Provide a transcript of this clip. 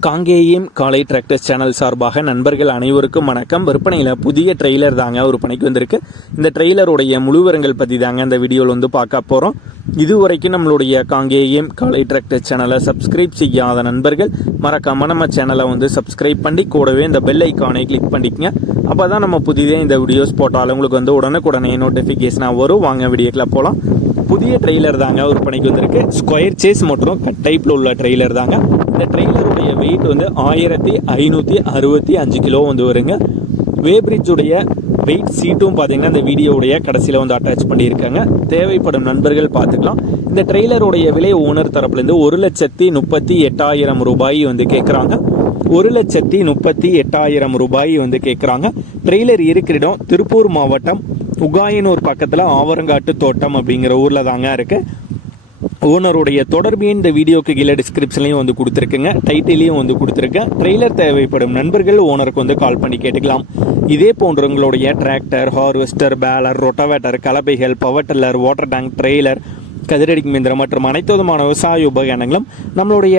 காங்கேயம் காலை tractors channel சார்பாக நண்பர்கள் அனைவருக்கும் வணக்கம். விற்பனையில் புதிய ட்ரெய்லர் தாங்க விற்பனைக்கு வந்திருக்கு. இந்த ட்ரெய்லருடைய முழுவரங்கள் பற்றி தாங்க இந்த வீடியோவில் வந்து பார்க்க போகிறோம் இதுவரைக்கும் நம்மளுடைய காங்கேயம் காலை டிராக்டர் சேனலை சப்ஸ்கிரைப் செய்யாத நண்பர்கள் மறக்காம நம்ம சேனலை வந்து சப்ஸ்கிரைப் பண்ணி கூடவே இந்த பெல் ஐக்கானை கிளிக் பண்ணிக்கங்க. அப்போ தான் நம்ம புதிதே இந்த வீடியோஸ் போட்டாலும் உங்களுக்கு வந்து உடனுக்குடனே நோட்டிஃபிகேஷனாக வரும். வாங்க வீடியோக்கில் போகலாம் புதிய ட்ரெய்லர் தாங்க விற்பனைக்கு வந்திருக்கு. ஸ்கொயர் சேஸ் மற்றும் கட் டைப்பில் உள்ள ட்ரெய்லர் தாங்க. இந்த ட்ரெய்லருடைய வெயிட் வந்து ஆயிரத்தி ஐநூற்றி அறுபத்தி அஞ்சு கிலோ வந்து வருங்க. வேப்ரிட்ஜுடைய வெயிட் சீட்டும் பார்த்தீங்கன்னா இந்த வீடியோவுடைய கடைசியில் வந்து அட்டாச் பண்ணியிருக்காங்க. தேவைப்படும் நண்பர்கள் பார்த்துக்கலாம். இந்த ட்ரெய்லருடைய விலை ஓனர் தரப்புலேருந்து ஒரு லட்சத்தி முப்பத்தி எட்டாயிரம் ரூபாய் வந்து கேட்குறாங்க ஒரு லட்சத்தி முப்பத்தி எட்டாயிரம் ரூபாய் வந்து கேட்குறாங்க ட்ரெய்லர் இருக்கிற இடம் திருப்பூர் மாவட்டம் உகாயனூர் பக்கத்தில் ஆவரங்காட்டு தோட்டம் அப்படிங்கிற ஊரில் தாங்க இருக்குது ஓனருடைய தொடர்பு இந்த வீடியோக்கு கீழே டிஸ்கிரிப்ஷன்லையும் வந்து கொடுத்துருக்குங்க. டைட்டிலையும் வந்து கொடுத்துருக்கேன். ட்ரெய்லர் தேவைப்படும் நண்பர்கள் ஓனருக்கு வந்து கால் பண்ணி கேட்டுக்கலாம். இதே போன்ற உங்களுடைய tractor harvester baler rotavator கலப்பைகள் power tiller water tank trailer கதிரடிக்கும் இயந்திரம் மற்றும் அனைத்து விதமான விவசாய உபகரணங்களும் நம்மளுடைய